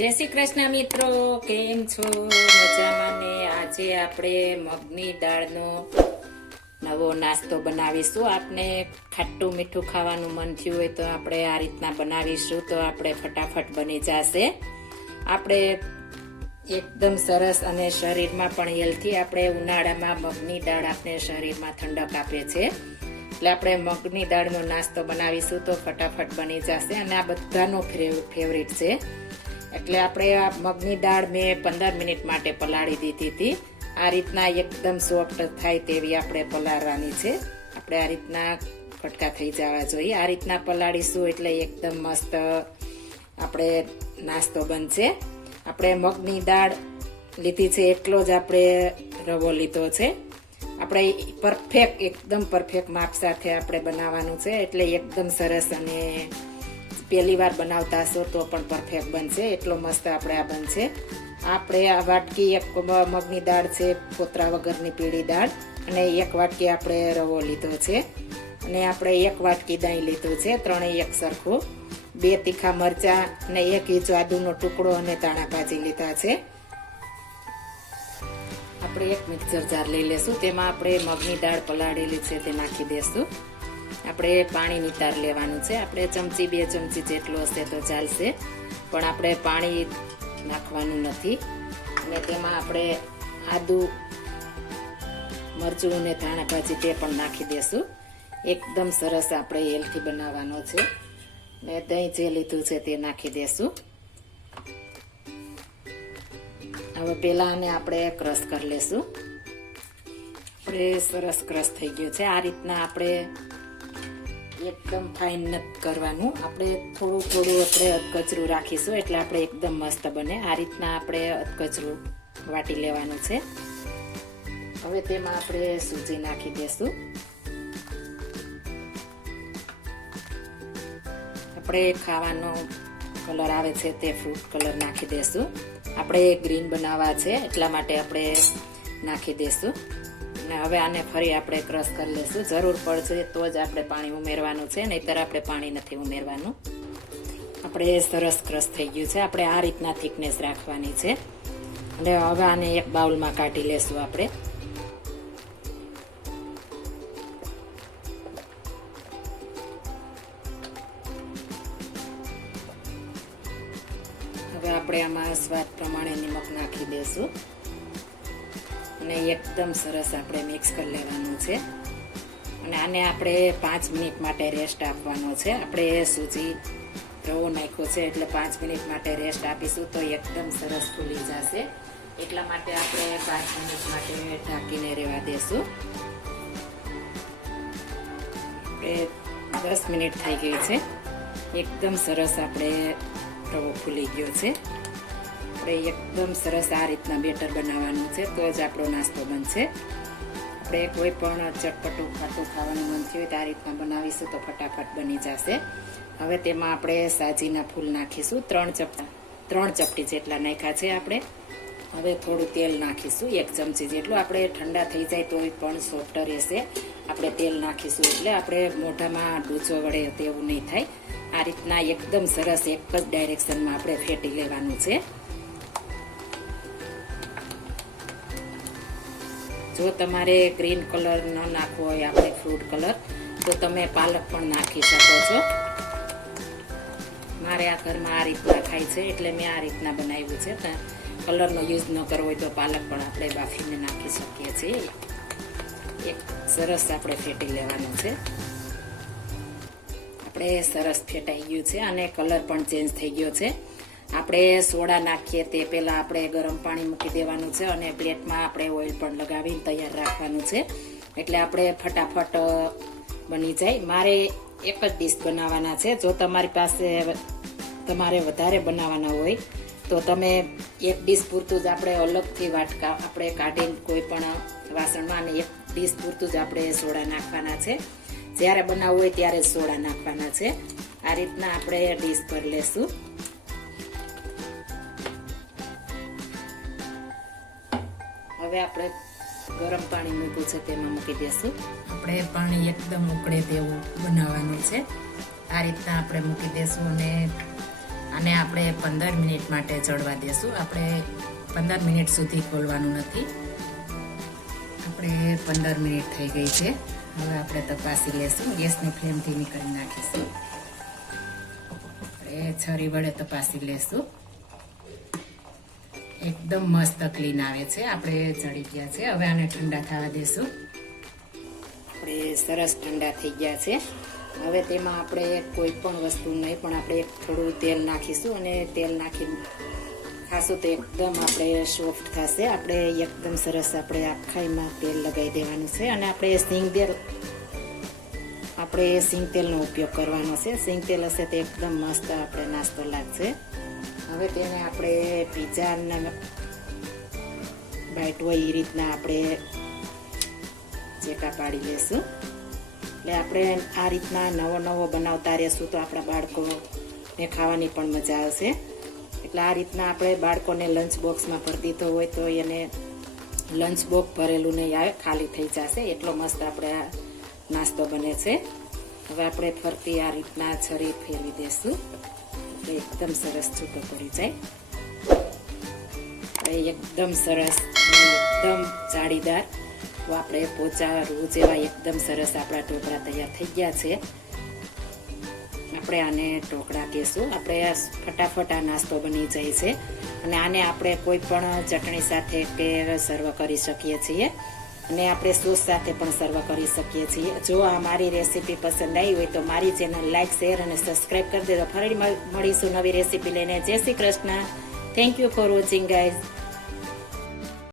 જય શ્રી કૃષ્ણ મિત્રો, કેમ છો? મજામાં ને? આજે આપણે મગની દાળનો નવો નાસ્તો બનાવીશું. આપને ખાટું મીઠું ખાવાનું મન થયું હોય તો આપણે આ રીતના બનાવીશું તો આપણે ફટાફટ બની જશે. આપણે એકદમ સરસ અને શરીરમાં પણ હેલ્થી આપણે ઉનાળામાં મગની દાળ આપણે શરીરમાં ઠંડક આપે છે. એટલે આપણે મગની દાળનો નાસ્તો બનાવીશું તો ફટાફટ બની જશે અને આ બધાનો ફેવરિટ છે. એટલે આપણે આ મગની દાળ મેં પંદર મિનિટ માટે પલાળી દીધી હતી. આ રીતના એકદમ સોફ્ટ થાય તેવી આપણે પલાળવાની છે. આપણે આ રીતના કટકા થઈ જવા જોઈએ. આ રીતના પલાળીશું એટલે એકદમ મસ્ત આપણે નાસ્તો બનશે. આપણે મગની દાળ લીધી છે એટલો જ આપણે રવો લીધો છે. આપણે પરફેક્ટ એકદમ પરફેક્ટ માપ સાથે આપણે બનાવવાનું છે. એટલે એકદમ સરસ અને પહેલી વાર બનાવતા હશો તો પણ પરફેક્ટ બનશે, એટલો મસ્ત આપણે આ બનશે. આપણે આ વાટકી એક મગની દાળ છે પોતરા વગરની પીળી દાળ, અને એક વાટકી આપણે રવો લીધો છે. અને આપણે એક વાટકી દહીં લીધું છે, ત્રણેય એક સરખું. બે તીખા મરચાં અને એક ઇંચ આદુનો ટુકડો અને તાણા ભાજી લીધા છે. આપણે એક મિક્સર જાર લઈ લેશું, તેમાં આપણે મગની દાળ પલાળેલી છે તે નાખી દેશું. આપણે પાણી નિતાર લેવાનું છે. આપણે ચમચી, બે ચમચી જેટલું હશે તો ચાલશે. પણ આપણે પાણી નાખવાનું નથી. અને તેમાં આપણે આદુ મરચું અને ધાણા ભાજી તે પણ નાખી દેશું. એકદમ સરસ આપણે હેલ્થી બનાવવાનો છે. ને દહીં જે લીધું છે તે નાખી દેશું. હવે પહેલાં આને આપણે ક્રશ કરી લેશું. આપણે સરસ ક્રશ થઈ ગયો છે. આ રીતના આપણે એકદમ ફાઇન કરવાનું. આપણે થોડું થોડું આપણે અધકચરું રાખીશું એટલે આપણે એકદમ મસ્ત બને. આ રીતના આપણે અધકચરું વાટી લેવાનું છે. હવે તેમાં આપણે સૂજી નાખી દેશું. આપણે ખાવાનો કલર આવે છે તે ફ્રૂટ કલર નાખી દેશું. આપણે ગ્રીન બનાવવા છે એટલા માટે આપણે નાખી દેશું. અને હવે આને ફરી આપણે ક્રશ કરી લેશું જરૂર પડશે તો જ આપણે પાણી ઉમેરવાનું છે, નહીતર આપણે પાણી નથી ઉમેરવાનું. આપણે સરસ ક્રશ થઈ ગયું છે. આપણે આ રીતના થિકનેસ રાખવાની છે. અને હવે આને એક બાઉલમાં કાઢી લેશું આપણે. હવે આપણે આમાં સ્વાદ પ્રમાણે નિમક નાખી દેશું. અને એકદમ સરસ આપણે મિક્સ કરી લેવાનું છે. અને આને આપણે પાંચ મિનિટ માટે રેસ્ટ આપવાનો છે. આપણે સૂજી રવો નાખ્યો છે એટલે પાંચ મિનિટ માટે રેસ્ટ આપીશું તો એકદમ સરસ ફૂલી જશે. એટલા માટે આપણે પાંચ મિનિટ માટે ઢાંકીને રહેવા દેશું. આપણે દસ મિનિટ થઈ ગઈ છે. એકદમ સરસ આપણે રવો ફૂલી ગયો છે. આપણે એકદમ સરસ આ રીતના બેટર બનાવવાનું છે. તો જ આપણો નાસ્તો બનશે. આપણે કોઈ પણ ચટપટું ખાટું ખાવાનું મન થયું તો આ રીતના બનાવીશું તો ફટાફટ બની જશે. હવે તેમાં આપણે સાજીના ફૂલ નાખીશું. ત્રણ ચપટા, ત્રણ ચપટી જેટલા નાખ્યા છે આપણે. હવે થોડું તેલ નાખીશું, એક ચમચી જેટલું. આપણે ઠંડા થઈ જાય તો પણ સોફ્ટ રહેશે. આપણે તેલ નાખીશું એટલે આપણે મોઢામાં ડૂચો વળે તેવું નહીં થાય. આ રીતના એકદમ સરસ એક જ ડાયરેક્શનમાં આપણે ફેટી લેવાનું છે. જો તમારે ગ્રીન કલર ન નાખવો હોય, આપણે ફ્રૂટ કલર, તો તમે પાલક પણ નાખી શકો છો. મારે આ ઘરમાં આ રીતના ખાય છે, એટલે મેં આ રીતના બનાવ્યું છે. કલરનો યુઝ ન કરવો હોય તો પાલક પણ આપણે બાફીને નાખી શકીએ છીએ. એક સરસ આપણે ફેટી લેવાનું છે. આપણે સરસ ફેટાઈ ગયું છે અને કલર પણ ચેન્જ થઈ ગયો છે. આપણે સોડા નાખીએ તે પહેલાં આપણે ગરમ પાણી મૂકી દેવાનું છે અને પ્લેટમાં આપણે ઓઇલ પણ લગાવીને તૈયાર રાખવાનું છે. એટલે આપણે ફટાફટ બની જાય. મારે એક જ ડીશ બનાવવાના છે. જો તમારી પાસે તમારે વધારે બનાવવાના હોય, તો તમે એક ડીશ પૂરતું જ આપણે અલગથી વાટકા, આપણે કાઢીને કોઈ પણ વાસણમાં અને એક ડીશ પૂરતું જ આપણે સોડા નાખવાના છે. જ્યારે બનાવવું હોય ત્યારે સોડા નાખવાના છે. આ રીતના આપણે ડીશ પર લેશું. હવે આપણે ગરમ પાણી મૂક્યું છે, તેમાં મૂકી દેશું. આપણે પાણી એકદમ ઉકળે તેવું બનાવવાનું છે. આ રીતના આપણે મૂકી દેશું અને અને આપણે પંદર મિનિટ માટે ચડવા દેશું. આપણે પંદર મિનિટ સુધી ખોલવાનું નથી. આપણે પંદર મિનિટ થઈ ગઈ છે. હવે આપણે તપાસી લેશું. ગેસની ફ્લેમ ધીમી કરી નાખીશું. આપણે છરી વડે તપાસી લેશું. એકદમ મસ્ત ક્લીન આવે છે. આપણે ચડી ગયા છે. હવે આને ઠંડા થવા દેશું. આપણે સરસ ઠંડા થઈ ગયા છે. હવે તેમાં આપણે કોઈ પણ વસ્તુ નહીં, પણ આપણે થોડું તેલ નાખીશું અને તેલ નાખી ખાશું તો એકદમ આપણે સોફ્ટ થશે. આપણે એકદમ સરસ આપણે આખાઈમાં તેલ લગાવી દેવાનું છે અને આપણે સિંગ તેલ, આપણે સિંગ તેલનો ઉપયોગ કરવાનો છે. સિંગ તેલ હશે તો એકદમ મસ્ત આપણે નાસ્તો લાગશે. હવે તેને આપણે પીઝાના બાઈટ હોય એ રીતના આપણે ચેકા પાડી લેશું. એટલે આપણે આ રીતના નવો નવો બનાવતા રહેશું તો આપણા બાળકોને ખાવાની પણ મજા આવશે. એટલે આ રીતના આપણે બાળકોને લંચ બોક્સમાં ભરી દીધો હોય તો એને લંચ બોક્સ ભરેલું નહીં આવે ખાલી થઈ જશે. એટલો મસ્ત આપણે નાસ્તો બને છે. હવે આપણે ફરતી આ રીતના છરી ફેરવી એટલે એકદમ સરસ છૂટો પડી જાય. આપણે એકદમ સરસ એકદમ જાળીદાર. તો આપણે પોચા રૂ જેવા એકદમ સરસ આપણા ઢોકળા તૈયાર થઈ ગયા છે. આપણે આને ઢોકળા કહેશું. આપણે ફટાફટ આ નાસ્તો બની જાય છે. અને આને આપણે કોઈ પણ ચટણી સાથે કે સર્વ કરી શકીએ છીએ. અને આપણે સોસ સાથે પણ સર્વ કરી શકીએ છીએ. જો આ મારી રેસીપી પસંદ આવી હોય તો મારી ચેનલ લાઈક શેર અને સબસ્ક્રાઈબ કરી દેજો. ફરી મળીશું નવી રેસીપી લઈને. જય Shri Krishna. Thank you for watching guys